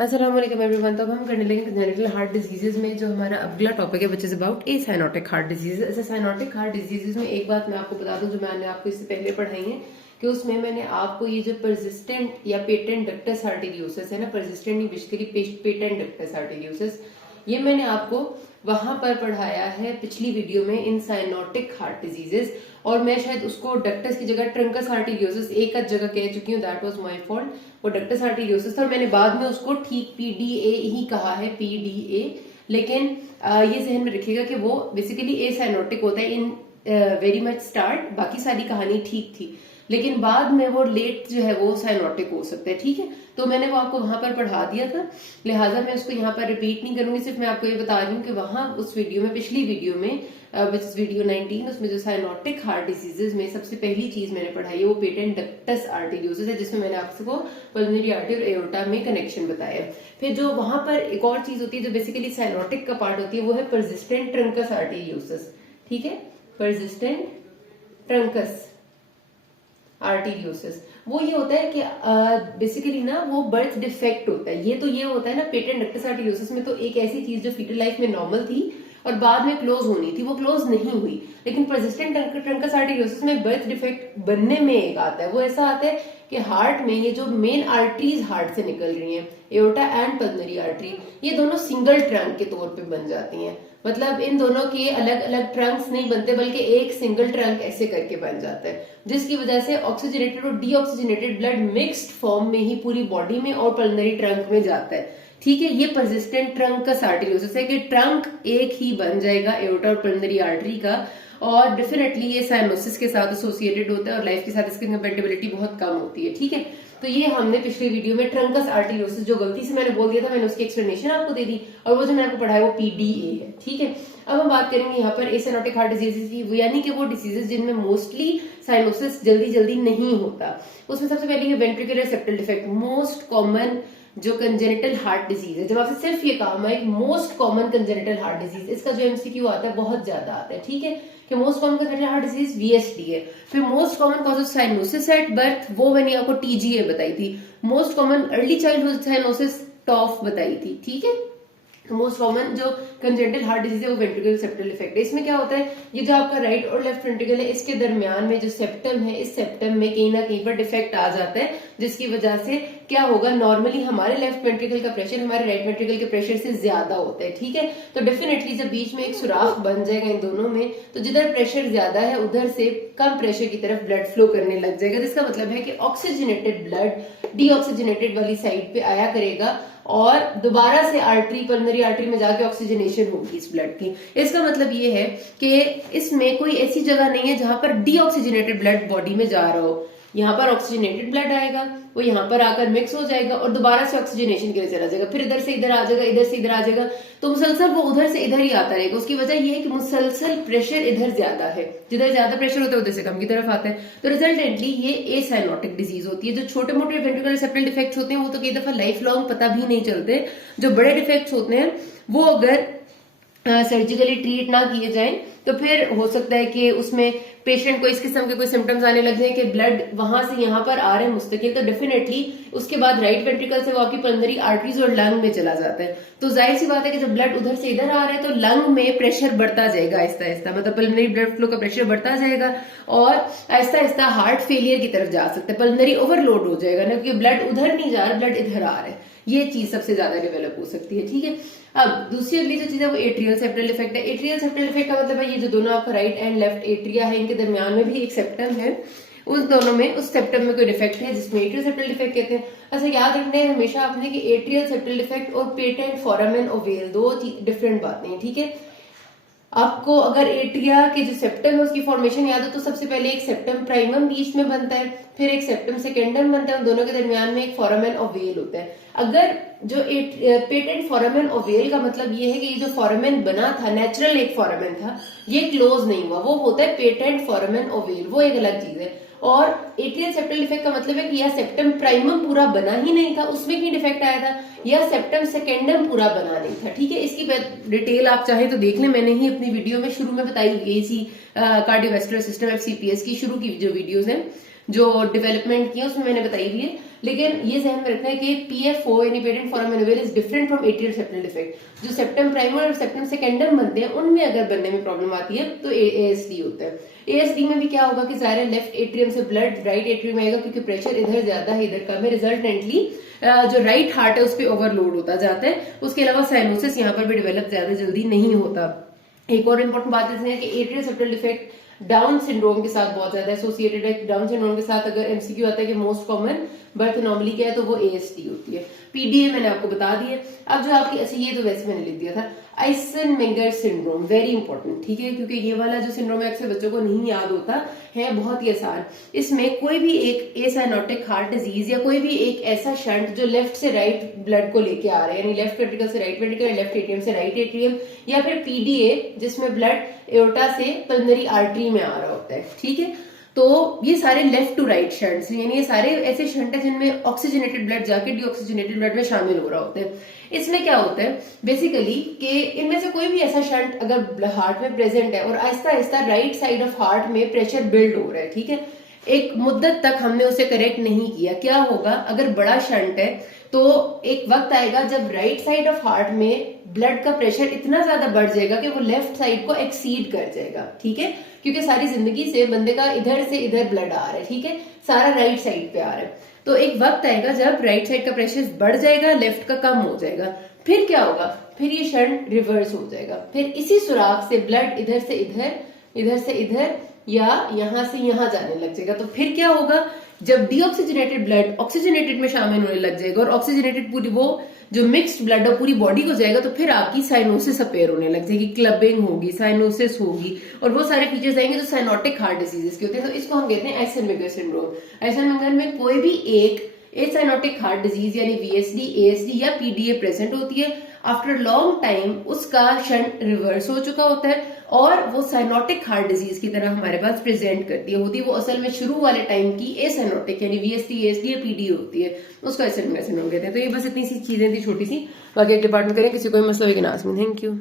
अस्सलाम वालेकुम एवरीवन। तो अब हम करने लगे कंजेनिटल हार्ट डिजीजेज में जो हमारा अगला टॉपिक है which is about A cyanotic heart disease. ऐसे साइनोटिक हार्ट डिजीजेज में एक बात मैं आपको बता दूं जो मैंने आपको इससे पहले पढ़ाई है कि उसमें मैंने आपको ये जो परसिस्टेंट या पेटेंट डक्टस आर्टेरियोसिस है ना, परसिस्टेंट नहीं बेसिकली पेटेंट डक्टस आर्टेरियोसिस, ये मैंने आपको वहां पर पढ़ाया है पिछली वीडियो में इन साइनोटिक हार्ट डिजीजेस, और मैं शायद उसको डक्टस की जगह ट्रंकस आर्टेरियोसिस एक आध जगह कह चुकी हूँ, दैट वाज माय फॉल्ट। वो डक्टस आर्टेरियोसिस था और मैंने बाद में उसको ठीक पीडीए ही कहा है, पीडीए। लेकिन ये जहन में रखिएगा कि वो बेसिकली ए साइनोटिक होता है इन वेरी मच स्टार्ट, बाकी सारी कहानी ठीक थी लेकिन बाद में वो लेट जो है वो साइनोटिक हो सकता है, ठीक है। तो मैंने वो आपको वहां पर पढ़ा दिया था, लिहाजा मैं उसको यहाँ पर रिपीट नहीं करूंगी, सिर्फ मैं आपको ये बता रही हूँ कि वहां उस वीडियो में, पिछली वीडियो में विच इज वीडियो 19, उसमें जो साइनोटिक हार्ट डिजीजेज में सबसे पहली चीज मैंने पढ़ाई है वो पेटेंट डक्टस आर्टेरियोसिस है, जिसमें मैंने आपको पल्मोनरी आर्टरी और एओर्टा में कनेक्शन बताया। फिर जो वहां पर एक और चीज होती है जो बेसिकली साइनोटिक का पार्ट होती है वो है परसिस्टेंट ट्रंकस आर्टेरियोसिस, ठीक है, परसिस्टेंट ट्रंकस आर्टेरियोसिस। वो ये होता है कि बेसिकली ना वो बर्थ डिफेक्ट होता है। ये होता है ना पेटेंट डक्टस आर्टेरियोसिस में, तो एक ऐसी चीज जो फीटल लाइफ में नॉर्मल थी और बाद में क्लोज होनी थी वो क्लोज नहीं हुई, लेकिन परसिस्टेंट ट्रंकस आर्टेरियोसिस में बर्थ डिफेक्ट बनने में एक आता है। वो ऐसा आता है कि हार्ट में ये जो मेन आर्टरीज हार्ट से निकल रही हैं, एओर्टा एंड पल्मोनरी आर्टरी, ये दोनों सिंगल ट्रंक के तौर पे बन जाती हैं। मतलब इन दोनों के अलग अलग ट्रंक्स नहीं बनते बल्कि एक सिंगल ट्रंक ऐसे करके बन जाता है, जिसकी वजह से ऑक्सीजनेटेड और डीऑक्सीजनेटेड ब्लड मिक्स्ड फॉर्म में ही पूरी बॉडी में और पल्मोनरी ट्रंक में जाता है, ठीक है। ये परसिस्टेंट ट्रंकस आर्टेरियोसिस है कि ट्रंक एक ही बन जाएगा एओर्टा और पल्मोनरी आर्टरी का, और डेफिनेटली ये साइनोसिस के साथ एसोसिएटेड होता है और लाइफ के साथ इसकी कंपेटिबिलिटी बहुत कम होती है, ठीक है। तो ये हमने पिछली वीडियो में ट्रंकस आर्टेरियोसिस जो गलती से मैंने बोल दिया था, मैंने उसकी एक्सप्लेनेशन आपको दे दी, और वो जो मैंने आपको पढ़ाया वो पीडीए है, ठीक है। अब हम बात करेंगे यहाँ पर एसाइनोटिक हार्ट डिजीजेस की, यानी कि वो डिजीजेस जिनमें मोस्टली साइनोसिस जल्दी जल्दी नहीं होता। उसमें सबसे पहले है ventricular septal defect, most common जो कंजेनिटल हार्ट डिजीज है। जब आपसे सिर्फ ये काम है most common congenital heart disease, इसका जो एमसीक्यू आता है बहुत ज्यादा आता है, ठीक है, कि most common congenital heart disease VSD है। फिर most common cause of cyanosis at birth, वो मैंने आपको टीजीए बताई थी। Most common early childhood cyanosis TOF बताई थी, ठीक है। मोस्ट कॉमन जो कंजेनिटल हार्ट डिजीज है वो वेंट्रिकुलर सेप्टल डिफेक्ट है। इसमें क्या होता है, ये जो आपका राइट और लेफ्ट वेंट्रिकल है इसके दरमियान में जो सेप्टम है, इस सेप्टम में कहीं ना कहीं पर डिफेक्ट आ जाता है, जिसकी वजह से क्या होगा, नॉर्मली हमारे लेफ्ट वेंट्रिकल का प्रेशर हमारे राइट वेंट्रिकल के प्रेशर से ज्यादा होता है, ठीक है। तो डेफिनेटली जब बीच में एक सुराख बन जाएगा इन दोनों में, तो जिधर प्रेशर ज्यादा है उधर से कम प्रेशर की तरफ ब्लड फ्लो करने लग जाएगा, जिसका मतलब है कि ऑक्सीजनेटेड ब्लड डीऑक्सीजनेटेड वाली साइड पे आया करेगा और दोबारा से आर्टरी, पल्मोनरी आर्टरी में जाके ऑक्सीजनेशन होगी इस ब्लड की। इसका मतलब ये है कि इसमें कोई ऐसी जगह नहीं है जहां पर डीऑक्सीजनेटेड ब्लड बॉडी में जा रहा हो। यहाँ पर ऑक्सीजनेटेड ब्लड आएगा, वो यहाँ पर आकर मिक्स हो जाएगा और दोबारा से ऑक्सीजनेशन के लिए चला जाएगा, फिर इधर से इधर आ जाएगा, इधर से इधर आ जाएगा, तो मुसलसल वो उधर से इधर ही आता रहेगा। उसकी वजह ये है कि मुसलसल प्रेशर इधर ज्यादा है, जिधर ज्यादा प्रेशर होता है उधर से कम की तरफ आता है। तो रिजल्टेंटली ये एसाइनोटिक डिजीज होती है। जो छोटे मोटे वेंट्रिकुलर सेप्टल डिफेक्ट्स होते हैं वो तो कई दफा लाइफ लॉन्ग पता भी नहीं चलते। जो बड़े डिफेक्ट्स होते हैं वो अगर सर्जिकली ट्रीट ना किए जाएं तो फिर हो सकता है कि उसमें पेशेंट को इस किस्म के कोई सिम्टम्स आने लग जाए कि ब्लड वहां से यहाँ पर आ रहे हैं मुस्तकिल, तो डेफिनेटली उसके बाद राइट वेंट्रिकल से वो आपकी पल्मोनरी आर्टरीज और लंग में चला जाता है। तो जाहिर सी बात है कि जब ब्लड उधर से इधर आ रहा है तो लंग में प्रेशर बढ़ता जाएगा आहिस्ता आहिस्ता, मतलब पल्मोनरी ब्लड फ्लो का प्रेशर बढ़ता जाएगा और आहिस्ता आहिस्ता हार्ट फेलियर की तरफ जा सकता है, पल्मोनरी ओवरलोड हो जाएगा ना, क्योंकि ब्लड उधर नहीं जा रहा, ब्लड इधर आ रहा है। ये चीज सबसे ज्यादा डेवलप हो सकती है, ठीक है। अब दूसरी अगली जो चीज है वो एट्रियल सेप्टल डिफेक्ट है। एट्रियल सेप्टल डिफेक्ट का मतलब है ये जो दोनों आपका राइट एंड लेफ्ट एट्रिया है, इनके दरमियान में भी एक सेप्टम है, उस दोनों में उस सेप्टम में कोई डिफेक्ट है जिसमें एट्रियल सेप्टल डिफेक्ट कहते हैं। अच्छा याद रखना है हमेशा आपने कि एट्रियल सेप्टल डिफेक्ट और पेटेंट फोरामेन ओवेल दो डिफरेंट बातें हैं, ठीक है। आपको अगर एट्रिया के जो सेप्टम है उसकी फॉर्मेशन याद हो तो सबसे पहले एक सेप्टम प्राइमम बीच में बनता है, फिर एक सेप्टम सेकेंडम बनता है, उन दोनों के दरमियान में एक फोरामेन ओवेल होता है। अगर जो पेटेंट फोरामेन ओवेल का मतलब ये है कि ये जो फोरामेन बना था, नेचुरल एक फोरामेन था, ये क्लोज नहीं हुआ, वो होता है पेटेंट फोरामेन ओवेल, वो एक अलग चीज है। और एट्रियल सेप्टल डिफेक्ट का मतलब है कि यह सेप्टम प्राइमम पूरा बना ही नहीं था, उसमें ही डिफेक्ट आया था, या सेप्टम सेकेंडम पूरा बना नहीं था, ठीक है। इसकी डिटेल आप चाहे तो देख लें, मैंने ही अपनी वीडियो में शुरू में बताई गई थी कार्डियोवैस्कुलर सिस्टम एफसीपीएस की शुरू की जो वीडियोस हैं, जो डेवलपमेंट की है उसमें मैंने बताई हुई है। लेकिन ये ध्यान में रखना है कि PFO यानी patent foramen ovale is different from atrial septal defect. जो सेप्टम प्राइमर और सेप्टम सेकेंडम बनते हैं उनमें अगर बनने में प्रॉब्लम आती है तो ASD होता है। ASD में भी क्या होगा कि सारे लेफ्ट एट्रियम से ब्लड राइट एट्रियम में आएगा, क्योंकि प्रेशर इधर ज्यादा है इधर कम है, रिजल्टेंटली जो राइट हार्ट है उस पर ओवरलोड होता जाता है। उसके अलावा साइनोसिस यहाँ पर भी डेवलप ज्यादा जल्दी नहीं होता। एक और इम्पोर्टेंट बात इसमें है कि atrial septal defect down syndrome के साथ बहुत ज्यादा एसोसिएटेड है। डाउन सिंड्रोम के साथ अगर MCQ आता है कि मोस्ट कॉमन बर्थ एनोमली क्या है तो वो ASD होती है। PDA मैंने आपको बता दी है। अब जो आपकी, अच्छा ये तो वैसे मैंने लिख दिया था, आइसेनमेंगर सिंड्रोम, वेरी इंपॉर्टेंट, ठीक है, क्योंकि ये वाला जो सिंड्रोम है अक्सर बच्चों को नहीं याद होता है, बहुत ही आसान। इसमें कोई भी एक एसाइनोटिक हार्ट डिजीज या कोई भी एक ऐसा शंट जो लेफ्ट से राइट ब्लड को लेके आ रहा है, यानी लेफ्ट वेंट्रिकल से राइट वेंट्रिकल, लेफ्ट एट्रियम से राइट एट्रियम, या फिर PDA जिसमें ब्लड एओर्टा से पल्मोनरी आर्टरी में आ रहा होता है, ठीक है। तो ये सारे लेफ्ट टू राइट शंट्स, यानी ये सारे ऐसे शंट है जिनमें ऑक्सीजनेटेड ब्लड जाके डीऑक्सीजनेटेड ब्लड में शामिल हो रहा होता है। इसमें क्या होता है बेसिकली कि इनमें से कोई भी ऐसा शंट अगर हार्ट में प्रेजेंट है और Aahista Aahista right side of heart में प्रेशर बिल्ड हो रहा है, ठीक है, एक मुद्दत तक हमने उसे करेक्ट नहीं किया, क्या होगा, अगर बड़ा शंट है तो एक वक्त आएगा जब राइट साइड ऑफ हार्ट में ब्लड का प्रेशर इतना ज्यादा बढ़ जाएगा कि वो लेफ्ट साइड को एक्सीड कर जाएगा, ठीक है, क्योंकि सारी जिंदगी से बंदे का इधर से इधर ब्लड आ रहा है, ठीक है, सारा राइट साइड पे आ रहा है। तो एक वक्त आएगा जब राइट साइड का प्रेशर बढ़ जाएगा, लेफ्ट का कम हो जाएगा, फिर क्या होगा, फिर ये शंट रिवर्स हो जाएगा, फिर इसी सुराख से ब्लड इधर से इधर, इधर से इधर या यहां से यहां जाने लग जाएगा। तो फिर क्या होगा, जब डीऑक्सीजनेटेड ब्लड ऑक्सीजनेटेड में शामिल होने लग जाएगा और ऑक्सीजनेटेड पूरी वो जो मिक्स्ड ब्लड है पूरी बॉडी को जाएगा, तो फिर आपकी साइनोसिस अपेयर होने लग जाएगी, क्लबिंग होगी, साइनोसिस होगी, और वो सारे फीचर्स आएंगे जो साइनोटिक हार्ट डिजीजेस के होते हैं। तो इसको हम कहते हैं आइसेनमेंगर सिंड्रोम। आइसेनमेंगर में कोई भी एक एसाइनोटिक हार्ट डिजीज यानी VSD, ASD या PDA प्रेजेंट होती है। आफ्टर लॉन्ग टाइम उसका शंट रिवर्स हो चुका होता है और वो साइनोटिक हार्ट डिजीज की तरह हमारे पास प्रेजेंट करती है, होती वो असल में शुरू वाले टाइम की एसाइनोटिक यानी VSD, ASD या PDA होती है, उसको आइसेनमेंगर सिंड्रोम कहते हैं। तो ये बस इतनी सी चीजें थी छोटी सी, बाकी अगले पार्ट में करें। किसी कोई मसला होगा ना, थैंक यू।